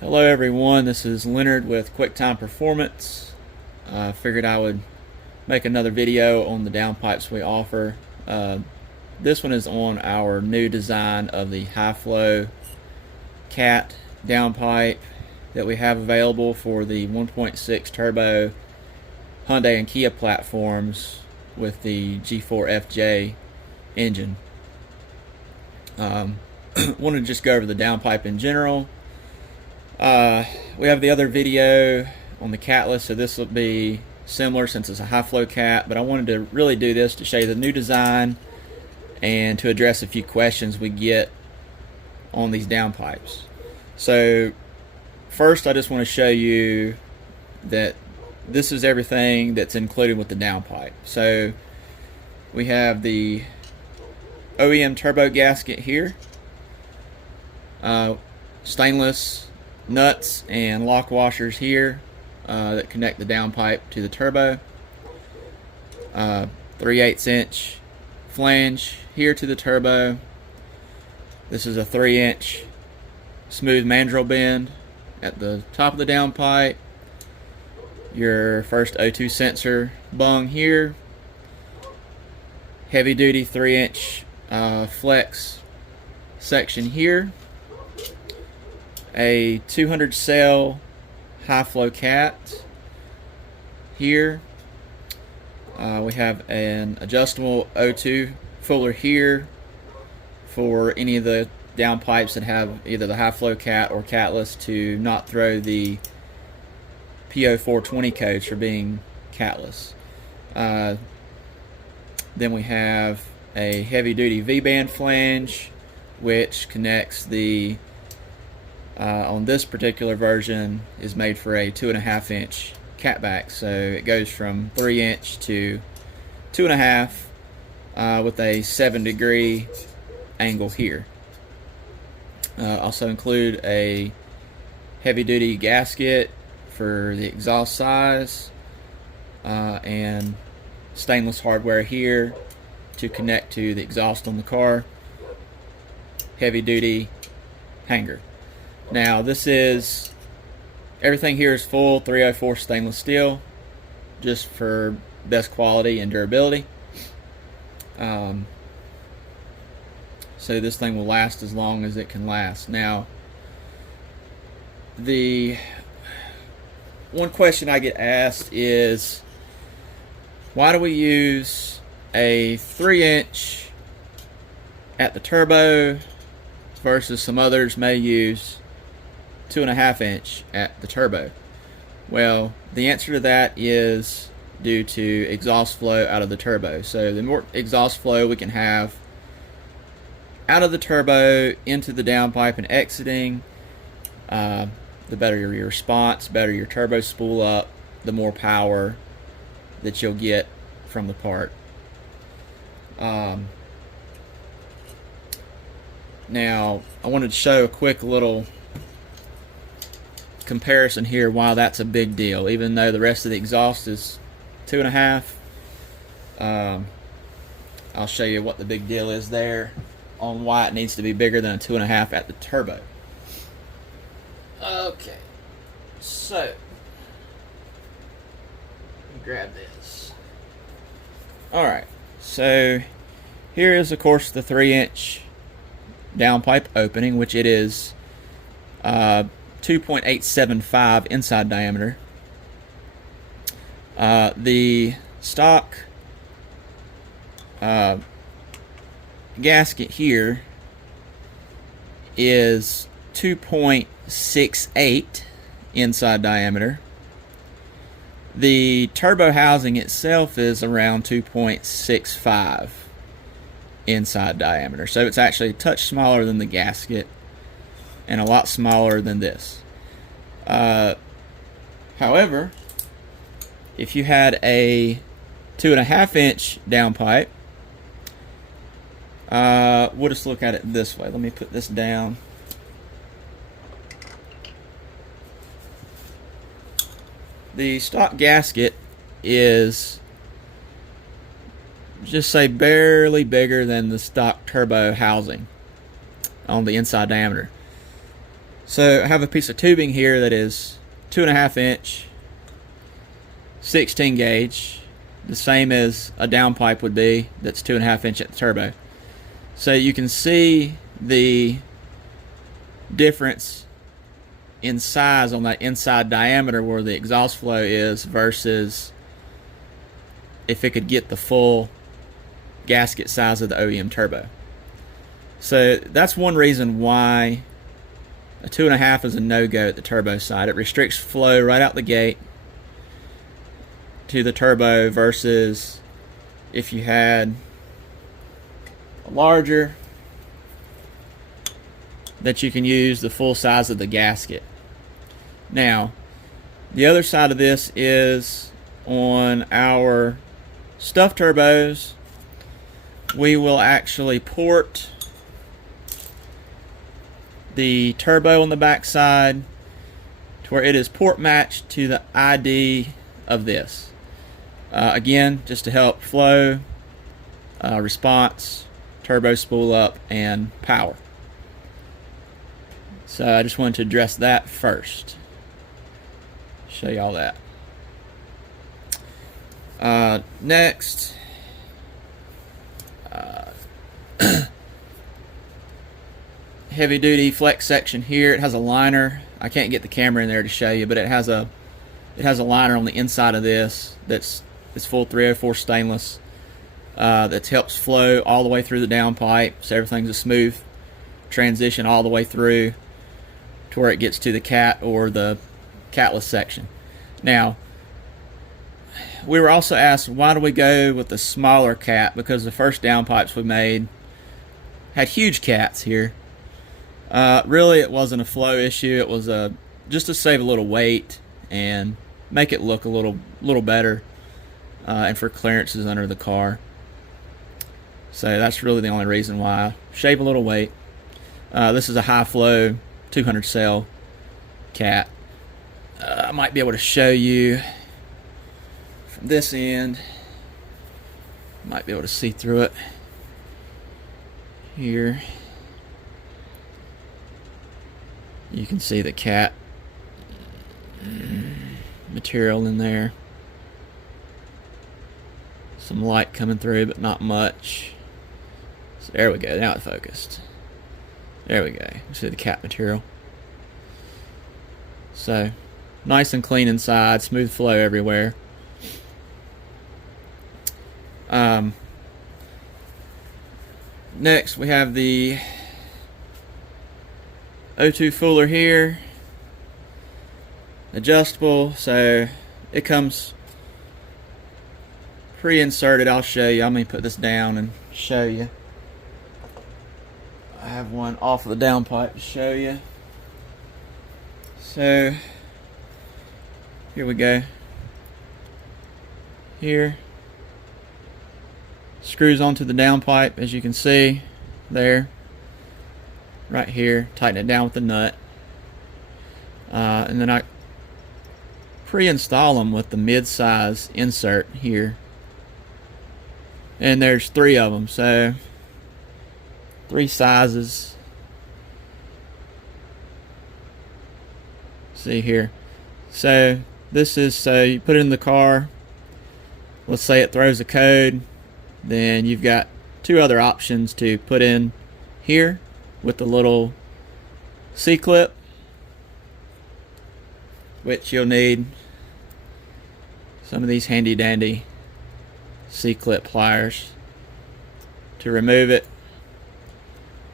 Hello everyone, this is Leonard with Qwik Tyme Performance. Figured I would make another video on the downpipes we offer. This one is on our new design of the high flow cat downpipe that we have available for the 1.6 turbo Hyundai and Kia platforms with the G4 FJ engine. Wanted to just go over the downpipe in general. We have the other video on the catless, so this will be similar since it's a high flow cat, but I wanted to really do this to show you the new design and to address a few questions we get on these downpipes. So first I just want to show you that this is everything that's included with the downpipe. So we have the OEM turbo gasket here, stainless nuts and lock washers here that connect the downpipe to the turbo, 3/8 inch flange here to the turbo. This is a 3-inch smooth mandrel bend at the top of the downpipe. Your first O2 sensor bung here, heavy duty 3-inch flex section here, a 200 cell high flow cat here. We have an adjustable O2 fuller here for any of the downpipes that have either the high flow cat or catless to not throw the PO420 codes for being catless. Then we have a heavy duty V-band flange which connects the on this particular version is made for a 2.5 inch catback, so it goes from 3 inch to 2.5 with a 7-degree angle here. Also include a heavy duty gasket for the exhaust size and stainless hardware here to connect to the exhaust on the car. Heavy duty hanger. Now everything here is full 304 stainless steel, just for best quality and durability. So this thing will last as long as it can last. Now, the one question I get asked is, why do we use a 3-inch at the turbo versus some others may use 2.5 inch at the turbo? Well, the answer to that is due to exhaust flow out of the turbo. So the more exhaust flow we can have out of the turbo into the downpipe and exiting, the better your response, better your turbo spool up, the more power that you'll get from the part. Now I wanted to show a quick little comparison here why that's a big deal, even though the rest of the exhaust is 2.5. I'll show you what the big deal is there on why it needs to be bigger than a 2.5 at the turbo. Okay, so let me grab this. Alright, so here is of course the 3-inch downpipe opening, which it is 2.875 inside diameter. The stock gasket here is 2.68 inside diameter. The turbo housing itself is around 2.65 inside diameter, so it's actually a touch smaller than the gasket and a lot smaller than this. However, if you had a 2.5 inch downpipe, we'll just look at it this way. Let me put this down. The stock gasket is, just say, barely bigger than the stock turbo housing on the inside diameter. So I have a piece of tubing here that is 2.5 inch, 16 gauge, the same as a downpipe would be, that's 2.5 inch at the turbo. So you can see the difference in size on that inside diameter where the exhaust flow is versus if it could get the full gasket size of the OEM turbo. So that's one reason why a 2.5 is a no-go at the turbo side. It restricts flow right out the gate to the turbo versus if you had a larger that you can use the full size of the gasket. Now, the other side of this is on our stuffed turbos, we will actually port the turbo on the back side to where it is port matched to the ID of this. Again, just to help flow, response, turbo spool up, and power. So I just wanted to address that first. Show you all that. Next, heavy duty flex section here. It has a liner. I can't get the camera in there to show you, but it has a liner on the inside of this that's full 304 stainless that helps flow all the way through the downpipe, so everything's a smooth transition all the way through to where it gets to the cat or the catless section. Now, we were also asked, why do we go with the smaller cat? Because the first downpipes we made had huge cats here. Really, it wasn't a flow issue. It was just to save a little weight and make it look a little better, and for clearances under the car. So that's really the only reason why. Shave a little weight. This is a high flow 200 cell cat. I might be able to show you from this end. Might be able to see through it here. You can see the cat material in there. Some light coming through, but not much. So there we go. Now it's focused. There we go. You see the cat material. So nice and clean inside, smooth flow everywhere. Next, we have the O2 fooler here, adjustable, so it comes pre-inserted. I'll show you. I'm going to put this down and show you. I have one off of the downpipe to show you. So here we go. Here, screws onto the downpipe, as you can see there. Right here, tighten it down with the nut, and then I pre-install them with the mid-size insert here, and there's 3 of them, so 3 sizes. See here, so this is, so you put it in the car, let's say it throws a code, then you've got 2 other options to put in here with the little C-clip, which you'll need some of these handy dandy C-clip pliers to remove it,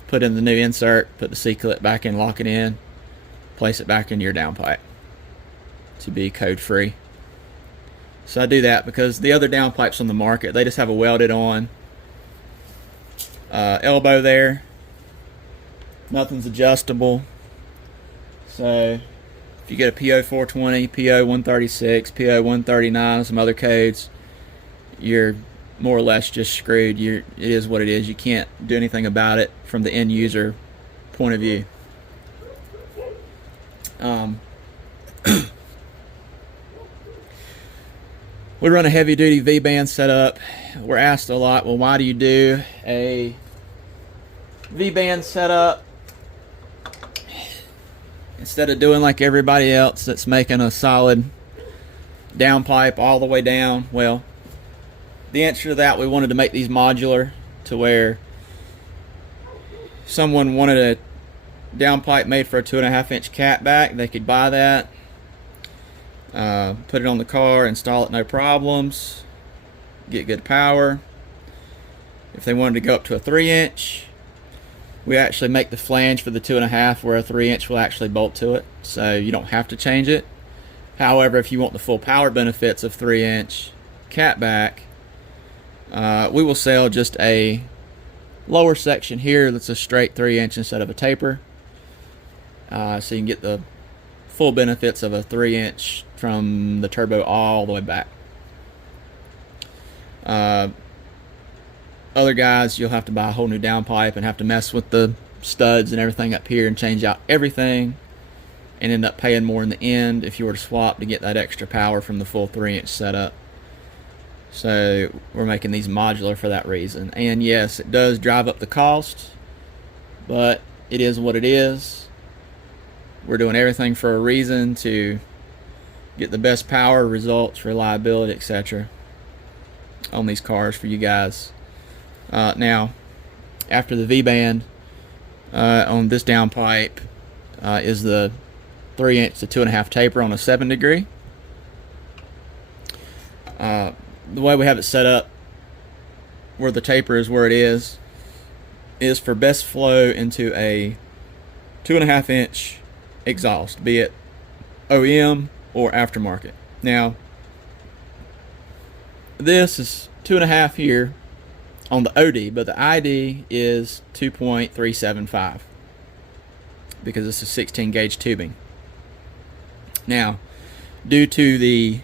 put in the new insert, put the C-clip back in, lock it in, place it back into your downpipe to be code free. So I do that because the other downpipes on the market, they just have a welded on elbow there. Nothing's adjustable. So if you get a PO 420, PO 136, PO 139, some other codes, you're more or less just screwed. It is what it is. You can't do anything about it from the end user point of view. We run a heavy duty V-band setup. We're asked a lot, well, why do you do a V-band setup instead of doing like everybody else that's making a solid downpipe all the way down, well, the answer to that, we wanted to make these modular to where someone wanted a downpipe made for a 2.5 inch catback, they could buy that, put it on the car, install it no problems, get good power. If they wanted to go up to a 3 inch, we actually make the flange for the 2.5 where a 3 inch will actually bolt to it, so you don't have to change it. However, if you want the full power benefits of 3 inch catback, we will sell just a lower section here that's a straight 3 inch instead of a taper, so you can get the full benefits of a 3 inch from the turbo all the way back. Other guys, you'll have to buy a whole new downpipe and have to mess with the studs and everything up here and change out everything and end up paying more in the end if you were to swap to get that extra power from the full 3 inch setup. So we're making these modular for that reason. And yes, it does drive up the cost, but it is what it is. We're doing everything for a reason to get the best power, results, reliability, etc. on these cars for you guys. Now, after the V-band on this downpipe is the 3 inch to 2.5 taper on a 7 degree. The way we have it set up, where the taper is where it is for best flow into a 2.5 inch exhaust, be it OEM or aftermarket. Now, this is 2.5 here on the OD, but the ID is 2.375 because this is 16 gauge tubing. Now, due to the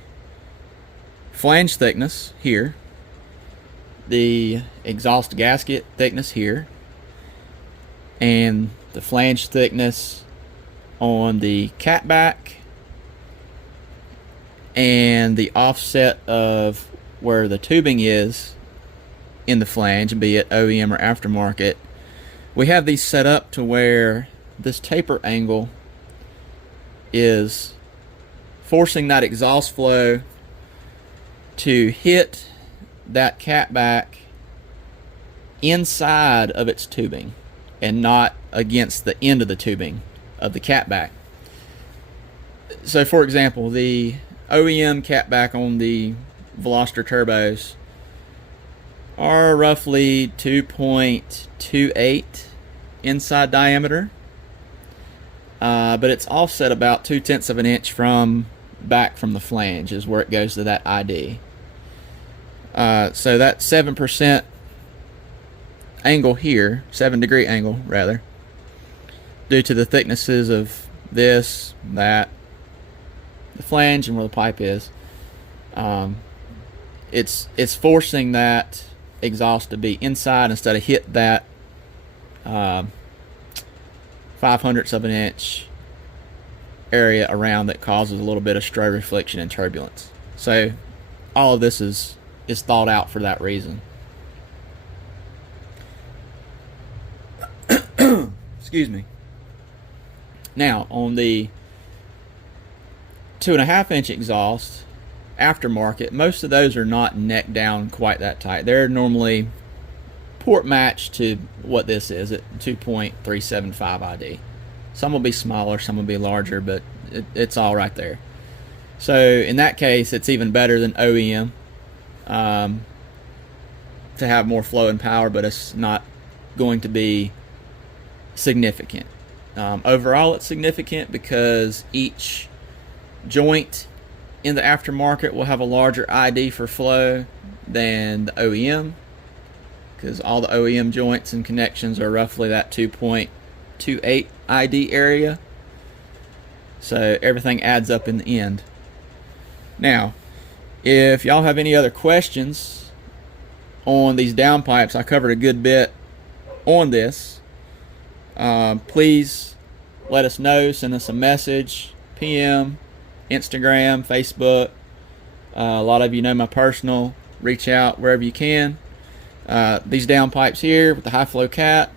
flange thickness here, the exhaust gasket thickness here, and the flange thickness on the catback, and the offset of where the tubing is in the flange, be it OEM or aftermarket, we have these set up to where this taper angle is forcing that exhaust flow to hit that catback inside of its tubing and not against the end of the tubing of the catback. So for example, the OEM catback on the Veloster turbos are roughly 2.28 inside diameter, but it's offset about 0.2 of an inch from back from the flange is where it goes to that ID. So that 7% angle here, 7 degree angle rather, due to the thicknesses of this, that, the flange, and where the pipe is, it's forcing that exhaust to be inside instead of hit that 0.05 of an inch area around that causes a little bit of stray reflection and turbulence. So all of this is thought out for that reason. Excuse me. Now on the 2.5 inch exhaust aftermarket, most of those are not neck down quite that tight. They're normally port matched to what this is at 2.375 ID. Some will be smaller, some will be larger, but it's all right there. So in that case, it's even better than OEM to have more flow and power, but it's not going to be significant. Overall, it's significant because each joint in the aftermarket will have a larger ID for flow than the OEM, because all the OEM joints and connections are roughly that 2.28 ID area. So everything adds up in the end. Now, if y'all have any other questions on these downpipes, I covered a good bit on this. Please let us know. Send us a message, PM, Instagram, Facebook. A lot of you know my personal. Reach out wherever you can. These downpipes here with the high flow cat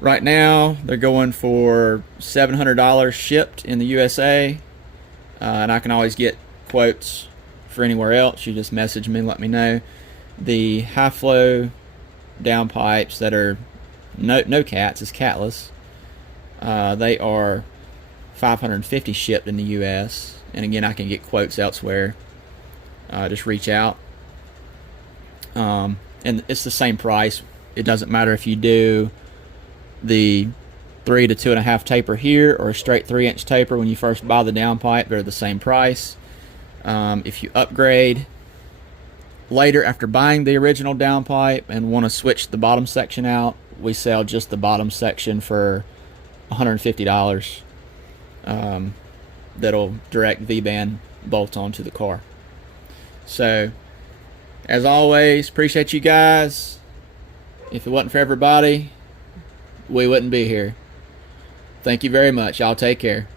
Right now, they're going for $700 shipped in the USA, and I can always get quotes for anywhere else. You just message me and let me know. The high flow downpipes that are no cats, is catless. They are $550 shipped in the US, and again, I can get quotes elsewhere. Just reach out, and it's the same price. It doesn't matter if you do the 3 to 2.5 taper here or a straight 3-inch taper. When you first buy the downpipe, they're the same price. If you upgrade later after buying the original downpipe and want to switch the bottom section out, we sell just the bottom section for $150. That'll direct V-band bolt onto the car. So, as always, appreciate you guys. If it wasn't for everybody, we wouldn't be here. Thank you very much. Y'all take care.